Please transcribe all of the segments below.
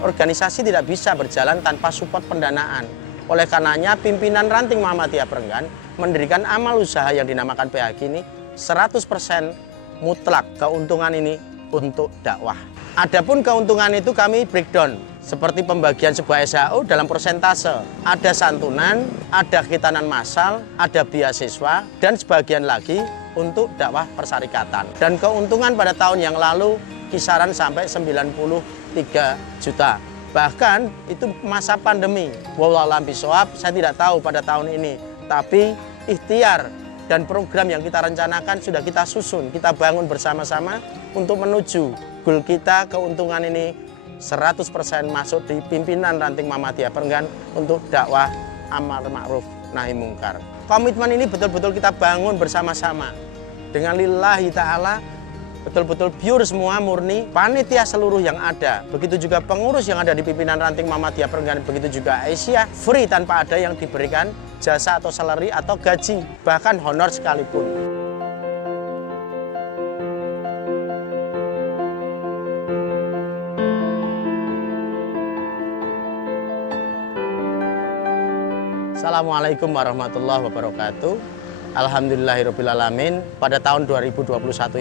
organisasi tidak bisa berjalan tanpa support pendanaan. Oleh karenanya pimpinan Ranting Muhammadiyah Prenggan mendirikan amal usaha yang dinamakan PHG ini 100% mutlak keuntungan ini untuk dakwah. Adapun keuntungan itu kami breakdown seperti pembagian sebuah SHU dalam persentase. Ada santunan, ada khitanan massal, ada beasiswa, dan sebagian lagi untuk dakwah persyarikatan. Dan keuntungan pada tahun yang lalu kisaran sampai 93 juta. Bahkan itu masa pandemi. Wallahu a'lam bishawab, saya tidak tahu pada tahun ini. Tapi ikhtiar dan program yang kita rencanakan sudah kita susun, kita bangun bersama-sama untuk menuju goal kita keuntungan ini 100% masuk di pimpinan Ranting Muhammadiyah Prenggan untuk dakwah amar ma'ruf nahi mungkar. Komitmen ini betul-betul kita bangun bersama-sama dengan lillahi ta'ala, betul-betul pure semua, murni, panitia seluruh yang ada, begitu juga pengurus yang ada di pimpinan Ranting Muhammadiyah Prenggan, begitu juga Aisyah, free tanpa ada yang diberikan jasa atau salary atau gaji, bahkan honor sekalipun. Assalamualaikum warahmatullahi wabarakatuh. Alhamdulillahirrabbilalamin. Pada tahun 2021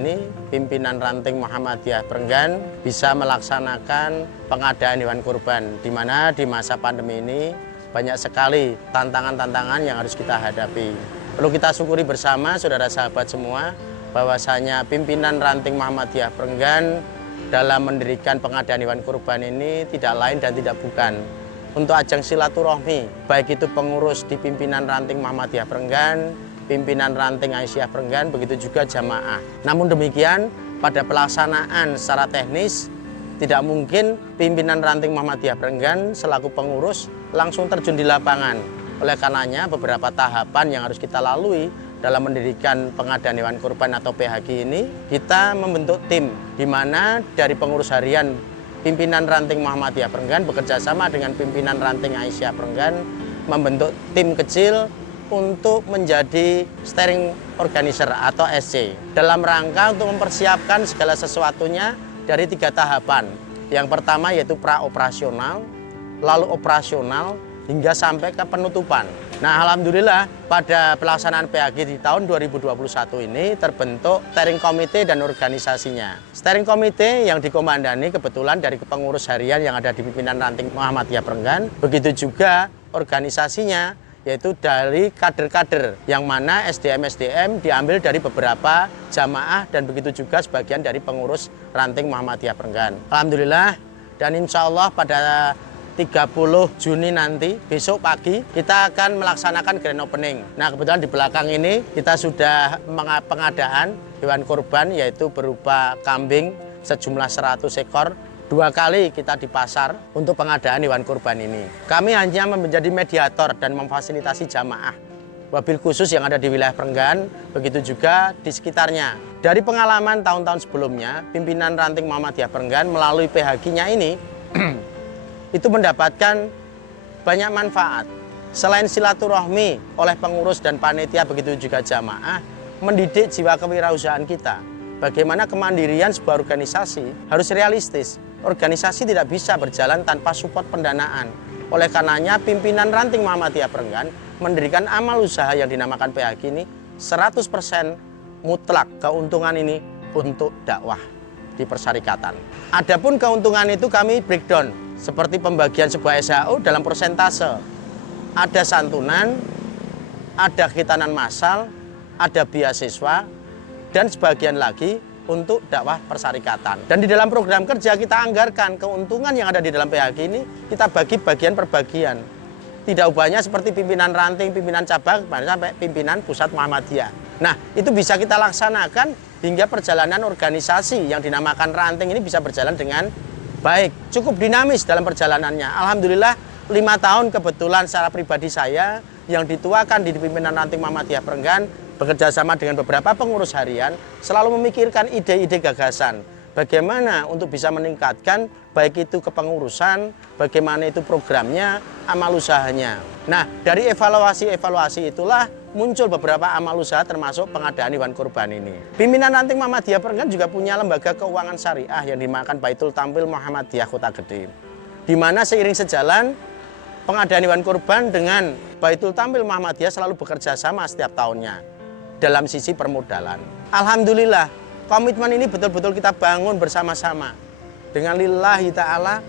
ini pimpinan Ranting Muhammadiyah Prenggan bisa melaksanakan pengadaan hewan kurban, di mana di masa pandemi ini banyak sekali tantangan-tantangan yang harus kita hadapi. Perlu kita syukuri bersama saudara sahabat semua bahwasanya pimpinan Ranting Muhammadiyah Prenggan dalam mendirikan pengadaan hewan kurban ini tidak lain dan tidak bukan untuk ajang silaturahmi, baik itu pengurus di pimpinan Ranting Muhammadiyah Prenggan, pimpinan Ranting Aisyah Prenggan, begitu juga jamaah. Namun demikian, pada pelaksanaan secara teknis, tidak mungkin pimpinan Ranting Muhammadiyah Prenggan selaku pengurus langsung terjun di lapangan. Oleh karenanya, beberapa tahapan yang harus kita lalui dalam mendirikan pengadaan hewan kurban atau PHG ini, kita membentuk tim, di mana dari pengurus harian pimpinan Ranting Muhammadiyah Prenggan bekerja sama dengan pimpinan Ranting Aisyah Prenggan membentuk tim kecil untuk menjadi steering organizer atau SC dalam rangka untuk mempersiapkan segala sesuatunya dari 3 tahapan. Yang pertama yaitu pra-operasional, lalu operasional, hingga sampai ke penutupan. Nah, alhamdulillah pada pelaksanaan PHG di tahun 2021 ini terbentuk steering komite dan organisasinya. Steering komite yang dikomandani kebetulan dari pengurus harian yang ada di pimpinan Ranting Muhammadiyah Prenggan, begitu juga organisasinya yaitu dari kader-kader yang mana SDM-SDM diambil dari beberapa jamaah dan begitu juga sebagian dari pengurus Ranting Muhammadiyah Prenggan. Alhamdulillah, dan insya Allah pada 30 Juni nanti, besok pagi, kita akan melaksanakan grand opening. Nah, kebetulan di belakang ini kita sudah pengadaan hewan kurban, yaitu berupa kambing sejumlah 100 ekor. 2 kali kita di pasar untuk pengadaan hewan kurban ini. Kami hanya menjadi mediator dan memfasilitasi jamaah, wabil khusus yang ada di wilayah Prenggan, begitu juga di sekitarnya. Dari pengalaman tahun-tahun sebelumnya, pimpinan Ranting Muhammadiyah Prenggan melalui PHG-nya ini, itu mendapatkan banyak manfaat. Selain silaturahmi oleh pengurus dan panitia, begitu juga jamaah, mendidik jiwa kewirausahaan kita. Bagaimana kemandirian sebuah organisasi harus realistis. Organisasi tidak bisa berjalan tanpa support pendanaan. Oleh karenanya, pimpinan Ranting Muhammadiyah Prenggan mendirikan amal usaha yang dinamakan PHG ini 100% mutlak keuntungan ini untuk dakwah di persyarikatan. Adapun keuntungan itu kami breakdown seperti pembagian sebuah SHU dalam persentase. Ada santunan, ada khitanan massal, ada beasiswa, dan sebagian lagi untuk dakwah persyarikatan. Dan di dalam program kerja kita anggarkan keuntungan yang ada di dalam PHG ini, kita bagi bagian per bagian. Tidak ubahnya seperti pimpinan ranting, pimpinan cabang, sampai pimpinan pusat Muhammadiyah. Nah, itu bisa kita laksanakan hingga perjalanan organisasi yang dinamakan ranting ini bisa berjalan dengan baik, cukup dinamis dalam perjalanannya. Alhamdulillah 5 tahun kebetulan secara pribadi saya yang dituakan di pimpinan Ranting Muhammadiyah Prenggan bekerja sama dengan beberapa pengurus harian selalu memikirkan ide-ide gagasan. Bagaimana untuk bisa meningkatkan baik itu kepengurusan, bagaimana itu programnya, amal usahanya. Nah, dari evaluasi itulah muncul beberapa amal usaha termasuk pengadaan hewan kurban ini. Pimpinan Ranting Muhammadiyah Prenggan juga punya lembaga keuangan syariah yang dinamakan Baitul Tampil Muhammadiyah Kota Gede. di mana seiring sejalan pengadaan hewan kurban dengan Baitul Tampil Muhammadiyah selalu bekerja sama setiap tahunnya dalam sisi permodalan. Alhamdulillah, komitmen ini betul-betul kita bangun bersama-sama dengan lillahi ta'ala,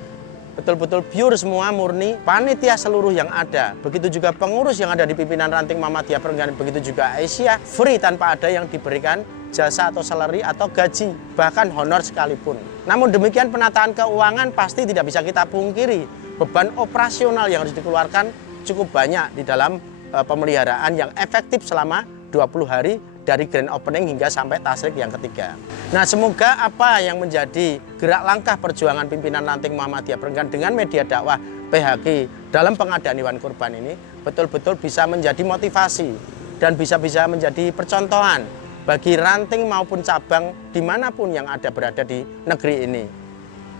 betul-betul pure semua, murni, panitia seluruh yang ada, begitu juga pengurus yang ada di pimpinan ranting Muhammadiyah Perenggan, begitu juga Aisyah, free tanpa ada yang diberikan jasa atau salary atau gaji, bahkan honor sekalipun. Namun demikian penataan keuangan pasti tidak bisa kita pungkiri, beban operasional yang harus dikeluarkan cukup banyak di dalam pemeliharaan yang efektif selama 20 hari dari grand opening hingga sampai tasrik yang ketiga. Nah, semoga apa yang menjadi gerak langkah perjuangan pimpinan ranting Muhammadiyah Perenggan dengan media dakwah PHQ dalam pengadaan hewan kurban ini betul-betul bisa menjadi motivasi dan bisa menjadi percontohan bagi ranting maupun cabang dimanapun yang ada berada di negeri ini.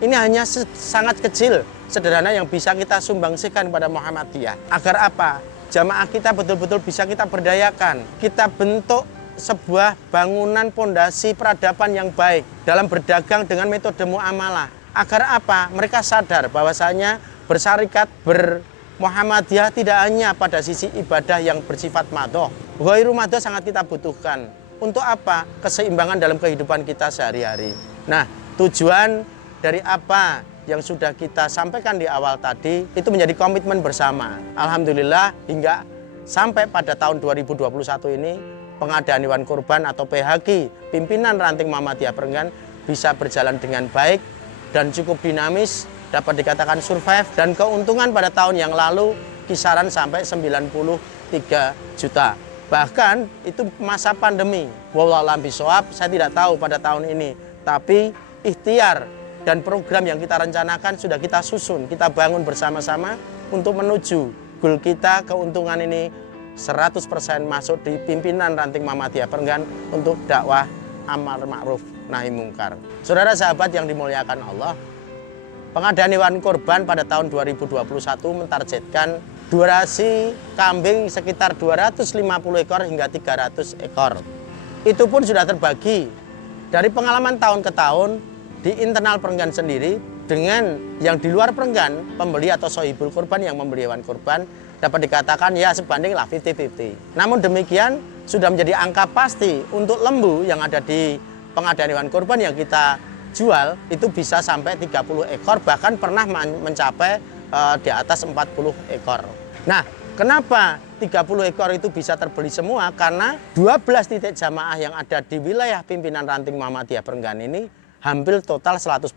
Ini hanya sangat kecil, sederhana yang bisa kita sumbangsikan pada Muhammadiyah. Agar apa? Jamaah kita betul-betul bisa kita berdayakan, kita bentuk sebuah bangunan pondasi peradaban yang baik dalam berdagang dengan metode muamalah. Agar apa? Mereka sadar bahwasanya bersarikat bermuhammadiyah tidak hanya pada sisi ibadah yang bersifat madhoh. Ghairu madhoh sangat kita butuhkan. Untuk apa? Keseimbangan dalam kehidupan kita sehari-hari. Nah, tujuan dari apa yang sudah kita sampaikan di awal tadi itu menjadi komitmen bersama. Alhamdulillah hingga sampai pada tahun 2021 ini pengadaan hewan kurban atau PHQ pimpinan ranting Muhammadiyah Perenggan bisa berjalan dengan baik dan cukup dinamis, dapat dikatakan survive, dan keuntungan pada tahun yang lalu kisaran sampai 93 juta. Bahkan itu masa pandemi. Wallahu a'lam bishawab, saya tidak tahu pada tahun ini, tapi ikhtiar dan program yang kita rencanakan sudah kita susun, kita bangun bersama-sama untuk menuju goal kita. Keuntungan ini 100% masuk di pimpinan ranting Muhammadiyah Perenggan untuk dakwah amar ma'ruf nahi mungkar. Saudara sahabat yang dimuliakan Allah, pengadaan hewan kurban pada tahun 2021 mentargetkan durasi kambing sekitar 250 ekor hingga 300 ekor. Itu pun sudah terbagi dari pengalaman tahun ke tahun di internal Perenggan sendiri dengan yang di luar Perenggan, pembeli atau sohibul kurban yang membeli hewan kurban, dapat dikatakan ya sebandinglah 50-50. Namun demikian sudah menjadi angka pasti untuk lembu yang ada di pengadaan hewan kurban yang kita jual itu bisa sampai 30 ekor, bahkan pernah mencapai di atas 40 ekor. Nah, kenapa 30 ekor itu bisa terbeli semua? Karena 12 titik jamaah yang ada di wilayah pimpinan ranting Muhammadiyah Perenggan ini hampir total 100%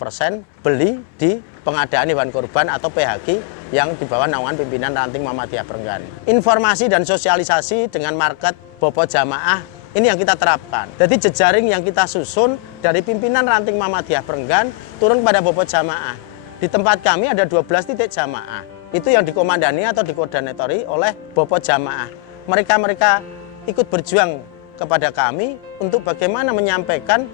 beli di pengadaan hewan kurban atau PHQ yang di bawah naungan pimpinan ranting Muhammadiyah Perenggan. Informasi dan sosialisasi dengan market bobot jamaah ini yang kita terapkan. Jadi jejaring yang kita susun dari pimpinan ranting Muhammadiyah Perenggan turun pada bobot jamaah. Di tempat kami ada 12 titik jamaah. Itu yang dikomandani atau dikoordinatori oleh bobot jamaah. Mereka ikut berjuang kepada kami untuk bagaimana menyampaikan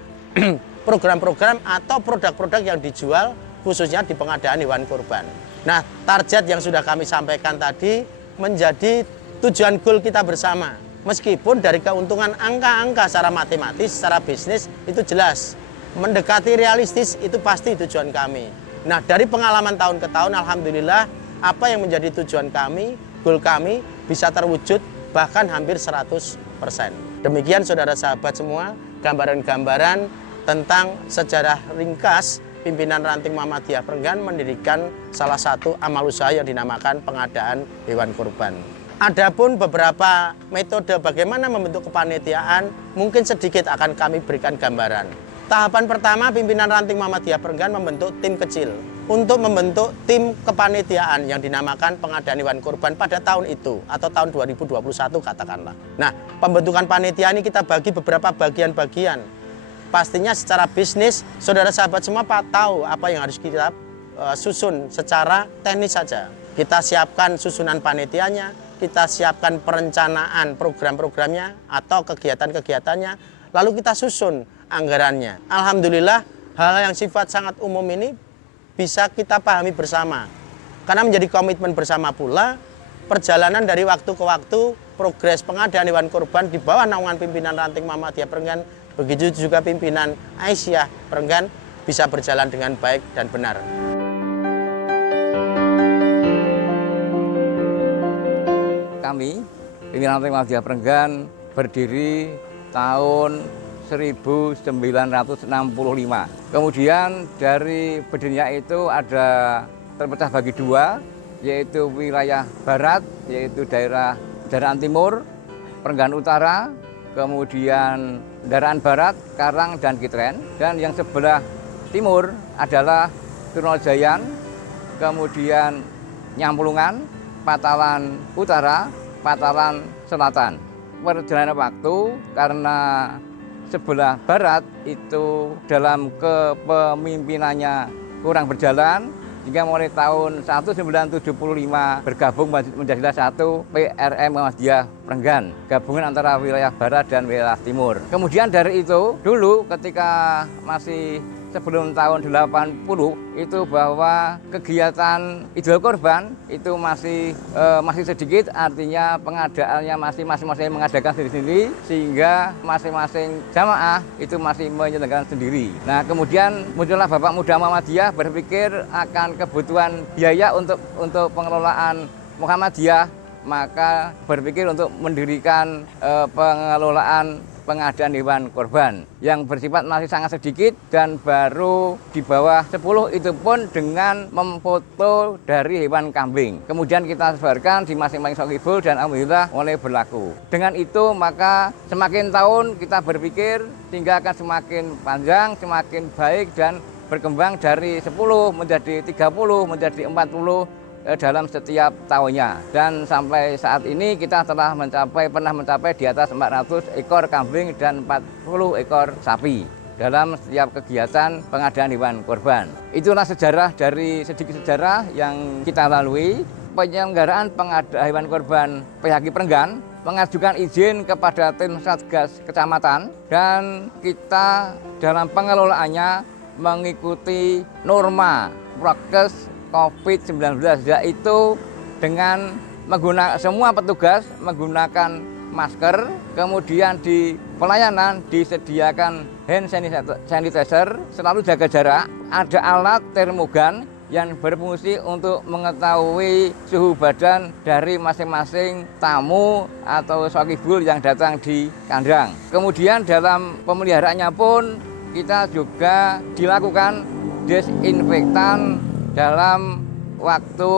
program-program atau produk-produk yang dijual khususnya di pengadaan hewan kurban. Nah, target yang sudah kami sampaikan tadi menjadi tujuan goal kita bersama. Meskipun dari keuntungan angka-angka secara matematis, secara bisnis itu jelas. Mendekati realistis itu pasti tujuan kami. Nah, dari pengalaman tahun ke tahun, alhamdulillah apa yang menjadi tujuan kami, goal kami bisa terwujud bahkan hampir 100%. Demikian saudara sahabat semua, gambaran-gambaran tentang sejarah ringkas pimpinan ranting Muhammadiyah Perenggan mendirikan salah satu amal usaha yang dinamakan pengadaan hewan kurban. Adapun beberapa metode bagaimana membentuk kepanitiaan mungkin sedikit akan kami berikan gambaran. Tahapan pertama pimpinan ranting Muhammadiyah Perenggan membentuk tim kecil untuk membentuk tim kepanitiaan yang dinamakan pengadaan hewan kurban pada tahun itu atau tahun 2021 katakanlah. Nah, pembentukan panitia ini kita bagi beberapa bagian-bagian. Pastinya secara bisnis, saudara sahabat semua tahu apa yang harus kita susun secara teknis saja. Kita siapkan susunan panitianya, kita siapkan perencanaan program-programnya atau kegiatan-kegiatannya, lalu kita susun anggarannya. Alhamdulillah, hal yang sifat sangat umum ini bisa kita pahami bersama. Karena menjadi komitmen bersama pula, perjalanan dari waktu ke waktu, progres pengadaan hewan kurban di bawah naungan pimpinan ranting Muhammadiyah Perenggan, begitu juga pimpinan Aisyah Perenggan bisa berjalan dengan baik dan benar. kami, Pimpinan Ranting Muhammadiyah Prenggan, berdiri tahun 1965. Kemudian dari berdirinya itu ada terpecah bagi dua, yaitu wilayah barat, yaitu daerah Daraan Timur, Prenggan Utara, kemudian Daraan Barat, Karang, dan Kitren. Dan yang sebelah timur adalah Trunojayan, kemudian Nyampulungan, Patalan Utara, Patalan Selatan. Perjalanan waktu karena sebelah barat itu dalam kepemimpinannya kurang berjalan, hingga mulai tahun 1975 bergabung menjadilah satu PRM Muhammadiyah Prenggan, gabungan antara wilayah barat dan wilayah timur. Kemudian dari itu dulu ketika masih sebelum tahun 80 itu bahwa kegiatan Idul Kurban itu masih sedikit, artinya pengadaannya masing-masing mengadakan sendiri-sendiri, sehingga masing-masing jamaah itu masih menyelenggarakan sendiri. Nah, kemudian muncullah Bapak Muda Muhammadiyah berpikir akan kebutuhan biaya untuk pengelolaan Muhammadiyah, maka berpikir untuk mendirikan pengelolaan pengadaan hewan kurban yang bersifat masih sangat sedikit dan baru di bawah 10, itu pun dengan memfoto dari hewan kambing. Kemudian kita sebarkan di masing-masing Sokibul dan alhamdulillah mulai berlaku. Dengan itu maka semakin tahun kita berpikir sehingga akan semakin panjang, semakin baik dan berkembang dari 10 menjadi 30 menjadi 40 dalam setiap tahunnya. Dan sampai saat ini kita pernah mencapai di atas 400 ekor kambing dan 40 ekor sapi dalam setiap kegiatan pengadaan hewan kurban. Itulah sedikit sejarah yang kita lalui. Penyelenggaraan pengadaan hewan kurban PHG Prenggan mengajukan izin kepada tim Satgas Kecamatan, dan kita dalam pengelolaannya mengikuti norma prokes COVID-19, yaitu dengan menggunakan semua petugas menggunakan masker, kemudian di pelayanan disediakan hand sanitizer, selalu jaga jarak, ada alat termogan yang berfungsi untuk mengetahui suhu badan dari masing-masing tamu atau sokibul yang datang di kandang. Kemudian dalam pemeliharaannya pun kita juga dilakukan desinfektan dalam waktu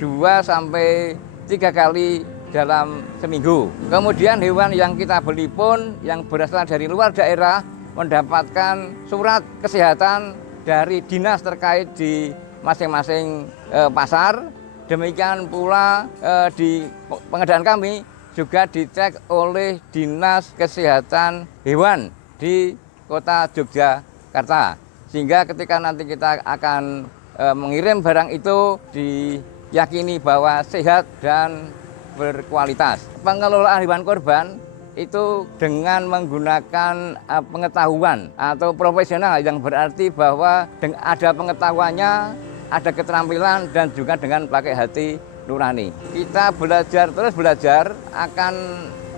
2-3 kali dalam seminggu. Kemudian hewan yang kita beli pun yang berasal dari luar daerah mendapatkan surat kesehatan dari dinas terkait di masing-masing pasar. Demikian pula di pengadaan kami juga dicek oleh Dinas Kesehatan Hewan di Kota Yogyakarta. Sehingga ketika nanti kita akan mengirim barang itu diyakini bahwa sehat dan berkualitas. Pengelolaan hewan kurban itu dengan menggunakan pengetahuan atau profesional, yang berarti bahwa ada pengetahuannya, ada keterampilan, dan juga dengan pakai hati nurani. Kita terus belajar akan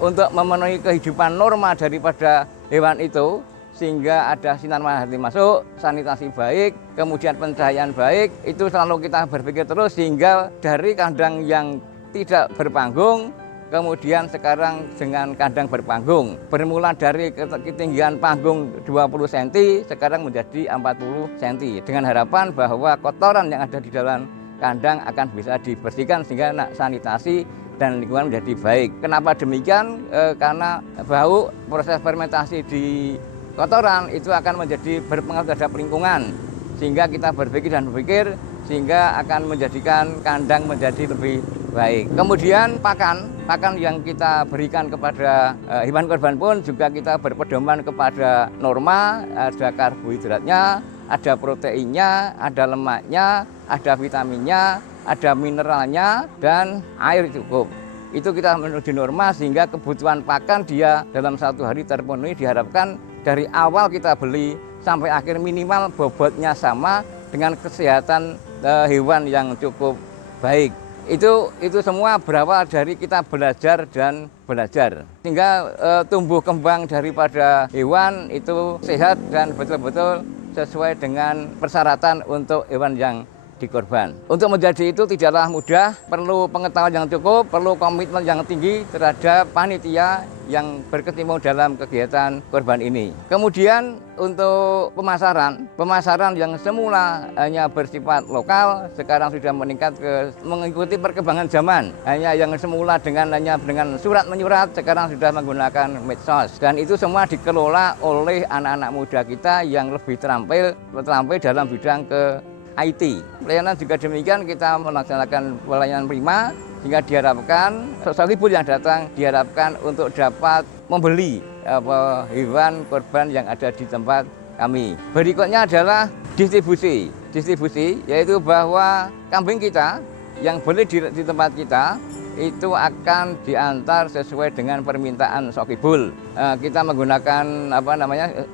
untuk memenuhi kehidupan norma daripada hewan itu, sehingga ada sinar matahari masuk, sanitasi baik, kemudian pencahayaan baik. Itu selalu kita berpikir terus, sehingga dari kandang yang tidak berpanggung, kemudian sekarang dengan kandang berpanggung. Bermula dari ketinggian panggung 20 cm, sekarang menjadi 40 cm. Dengan harapan bahwa kotoran yang ada di dalam kandang akan bisa dibersihkan, sehingga sanitasi dan lingkungan menjadi baik. Kenapa demikian? Karena bau, proses fermentasi di kotoran itu akan menjadi berpengaruh terhadap lingkungan, sehingga kita berpikir sehingga akan menjadikan kandang menjadi lebih baik. Kemudian pakan yang kita berikan kepada hewan kurban pun juga kita berpedoman kepada norma, ada karbohidratnya, ada proteinnya, ada lemaknya, ada vitaminnya, ada mineralnya, dan air cukup. Itu kita menuju norma, sehingga kebutuhan pakan dia dalam satu hari terpenuhi. Diharapkan dari awal kita beli sampai akhir minimal bobotnya sama dengan kesehatan hewan yang cukup baik. Itu semua berawal dari kita belajar dan belajar, sehingga tumbuh kembang daripada hewan itu sehat dan betul-betul sesuai dengan persyaratan untuk hewan yang dikorban. Untuk menjadi itu tidaklah mudah, perlu pengetahuan yang cukup, perlu komitmen yang tinggi terhadap panitia yang berkecimpung dalam kegiatan korban ini. Kemudian untuk pemasaran yang semula hanya bersifat lokal, sekarang sudah meningkat mengikuti perkembangan zaman. Hanya yang semula hanya dengan surat menyurat, sekarang sudah menggunakan medsos. Dan itu semua dikelola oleh anak-anak muda kita yang lebih terampil dalam bidang IT. Pelayanan juga demikian, kita melaksanakan pelayanan prima sehingga diharapkan sosok ibu yang datang diharapkan untuk dapat membeli hewan kurban yang ada di tempat kami. Berikutnya adalah distribusi, yaitu bahwa kambing kita yang boleh di tempat kita itu akan diantar sesuai dengan permintaan Sokibul. Kita menggunakan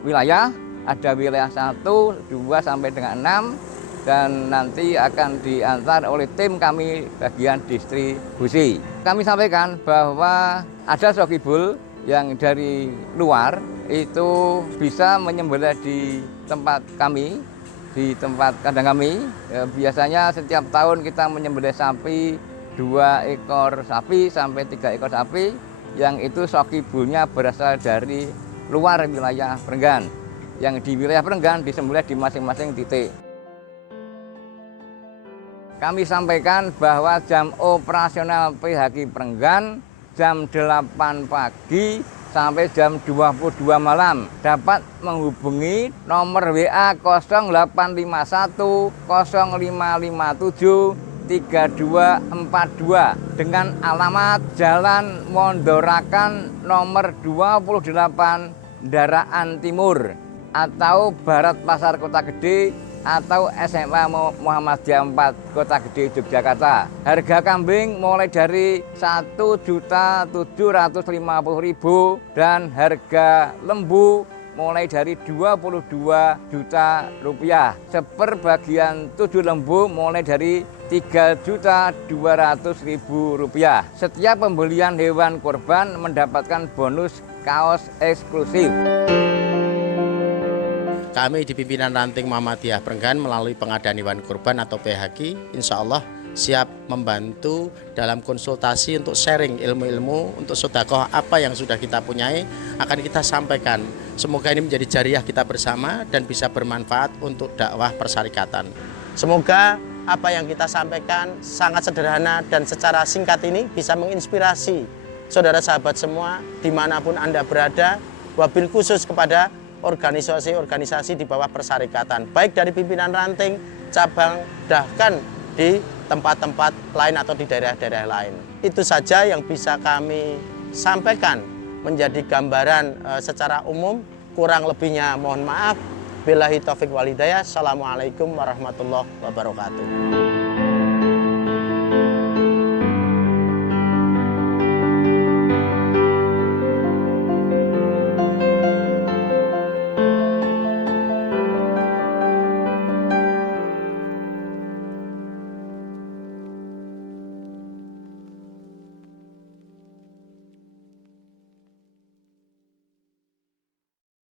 wilayah, ada wilayah 1, 2 sampai dengan 6. Dan nanti akan diantar oleh tim kami bagian distribusi. Kami sampaikan bahwa ada Sokibul yang dari luar itu bisa menyembelih di tempat kami, di tempat kandang kami. Biasanya setiap tahun kita menyembelih sapi 2 ekor sapi sampai 3 ekor sapi, yang itu Sokibulnya berasal dari luar wilayah Prenggan. Yang di wilayah Prenggan disembelih di masing-masing titik. Kami sampaikan bahwa jam operasional PHQ Prenggan jam 8 pagi sampai jam 22 malam. Dapat menghubungi nomor WA 0851 0557 3242 dengan alamat Jalan Mondorakan nomor 28 Daraan Timur atau Barat Pasar Kota Gede atau SMA Muhammadiyah 4 Kota Gede Yogyakarta. Harga kambing mulai dari Rp1.750.000 dan harga lembu mulai dari Rp22 juta. Seperbagian 7 lembu mulai dari Rp3.200.000. Setiap pembelian hewan kurban mendapatkan bonus kaos eksklusif. Kami di pimpinan ranting Muhammadiyah Prenggan melalui pengadaan hewan kurban atau PHQ, insya Allah siap membantu dalam konsultasi untuk sharing ilmu-ilmu untuk sedekah apa yang sudah kita punyai akan kita sampaikan. Semoga ini menjadi jariah kita bersama dan bisa bermanfaat untuk dakwah persyarikatan. Semoga apa yang kita sampaikan sangat sederhana dan secara singkat ini bisa menginspirasi saudara sahabat semua dimanapun Anda berada, wabil khusus kepada organisasi-organisasi di bawah persyarikatan, baik dari pimpinan ranting, cabang, bahkan di tempat-tempat lain atau di daerah-daerah lain. Itu saja yang bisa kami sampaikan menjadi gambaran secara umum. Kurang lebihnya mohon maaf. Billahi taufiq wal hidayah. Assalamualaikum warahmatullahi wabarakatuh.